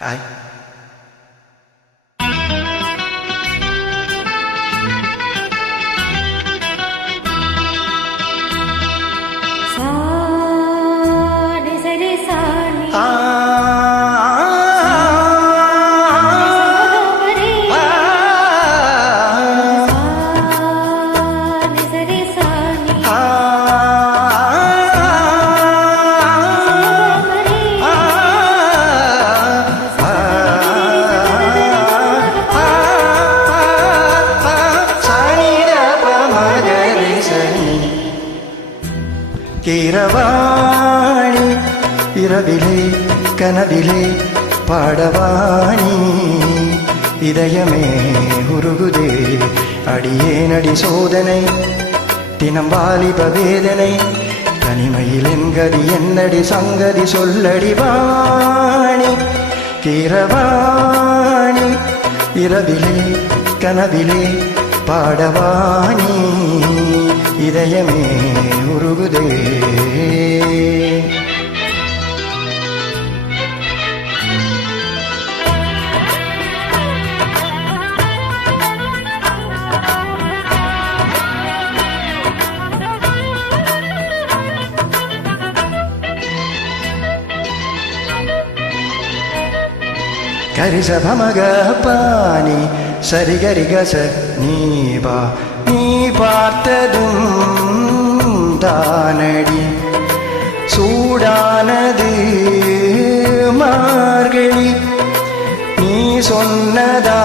Hi. இரவாணி இரவிலே கனவிலே பாடவாணி. இதயமே உருகுதே அடியே நடி சோதனை தினம் வாலிப வேதனை தனிமையில் என்கதி என்னடி சங்கதி சொல்லடி வாணி. கீரவாணி இரவிலே கனவிலே பாடவாணி. இதயமே உருகுதே கரிசபமக பாணி சரிகரி கச நீவா நீ பார்த்ததும் தானடி. சூடானது மார்கழி நீ சொன்னதா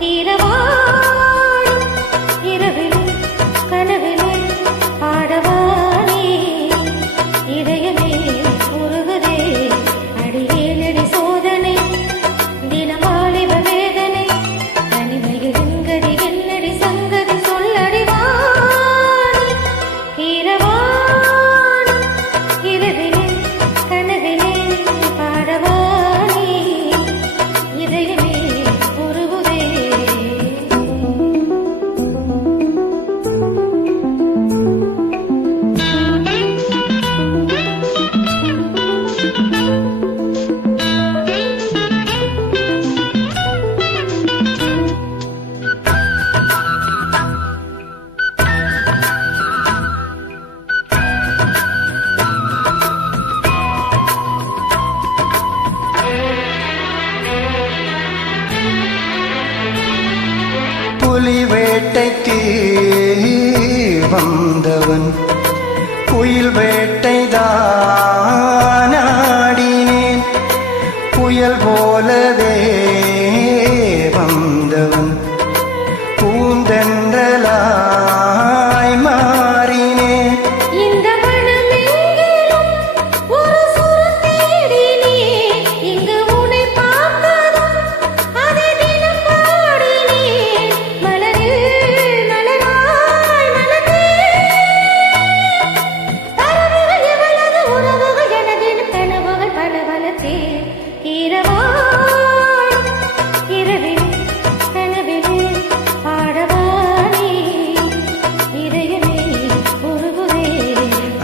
இரவு புலி வேட்டைக்கு வந்தவன். புயல் வேட்டைதான் ஆடினேன் புயல் போலவே வந்தவன். பூந்தன்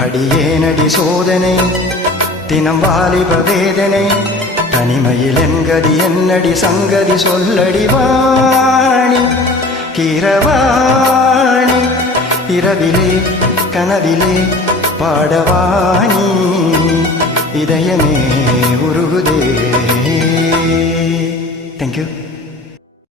அடியேனடி சோதனை தினம் வாலிப வேதனை தனிமையில் என்கதி என்னடி சங்கதி சொல்லடி வாணி கீரவாணி இரவிலே கனவிலே பாடவாணி இதயமே உருகுதே.